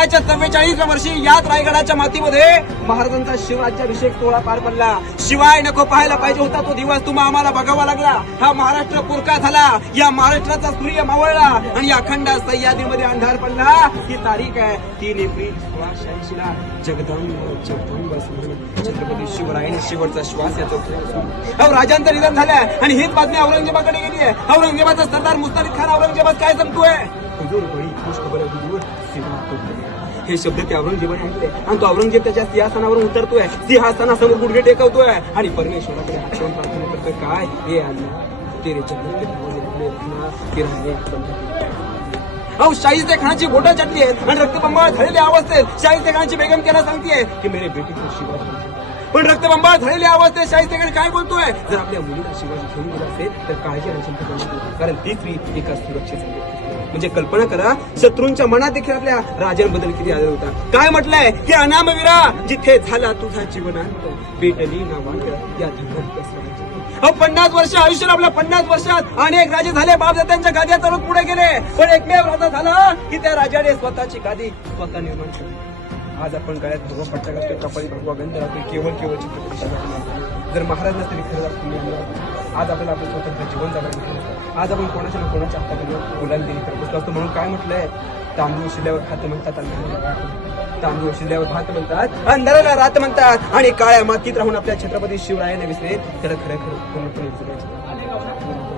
वयाच्या 44व्या वर्षी याच रायगडाच्या मातीमध्ये महाराजांचा शिवराज्याभिषेक सोहळा पार पडला. शिवाय नको पाहायला पाहिजे होता तो दिवस तुम्हा आम्हाला बघावा लागला. हा महाराष्ट्र पुरका झाला, या महाराष्ट्राचा सूर्य मावळला आणि या अखंड सह्याद्रीमध्ये अंधार पडला. ही तारीख आहे 3 एप्रिल 1686 ला. जगदंब छत्रपती शिवरायांनी शेवटचा श्वास याचा राजांचं निधन झालंय आणि हीच बातमी औरंगजेबाकडे गेली आहे. औरंगजेबाचा सरदार मुस्ताफिद खान औरंगजेबात काय सांगतोय? हुजूर बळी खुश खबर हुजूर हे शब्द ते औरंगजेबाने ऐकले आणि तो औरंगजेब त्याच्या सिंहासनावरून उतरतोय, सिंहासनासमोर गुडघे टेकवतोय आणि परमेश्वराकडे हात ठेवून प्रार्थना करतोय. काय हे अल्लाह तेरे जन्नत के शाहिस्ते खानाची बोटं चटली आहेत आणि रक्तबंबाळ झालेल्या अवस्थेत शाहिस्ते खानाची बेगम त्याला सांगतेय की मेरे बेटे को शिवाजी. पण रक्तबंबाळ झालेल्या अवस्थेत शाहिस्ते खान काय बोलतोय? जर आपल्या मुलीला शिवाजी घेऊन गेला असेल तर काळजी आणि चिंता करू नको, कारण ती स्त्री एका सुरक्षेसाठी. म्हणजे कल्पना करा, शत्रूंच्या मनात देखील आपल्या राजांबद्दल किती आदर होता. काय म्हटलंय की अनामवीरा जिथे झाला तुझा जीवनांत पेटली ना वाट या धर्मात. 50 वर्ष आयुष्याला आपल्या 50 वर्षात अनेक राजे झाले, बापदात्यांच्या गाद्या तरुण पुढे गेले, पण एकमेव राजा झाला की त्या राजाने स्वतःची गादी स्वतः निर्माण केली. आज आपण गळ्यात भगवा पट्टा घालतोय, कपाळी भगवा गंध राहतोय, केवळ छत्रपती शिवाजी. जर महाराज नसतील खरं आज आपल्याला आपलं स्वतंत्र जीवन जगायला आज आपण कोणाच्या ना कोणाच्या हाताखाली गुलामगिरी करत बसलो असतो. म्हणून काय म्हटलंय? तांदूळ शिल्यावर खात म्हणतात, तांदूळ शिल्यावर भात म्हणतात, अंधाराला रात म्हणतात आणि काळ्या मातीत राहून आपल्या छत्रपती शिवरायांना विसरेल तर खरं पूर्णपणे विसरायचं.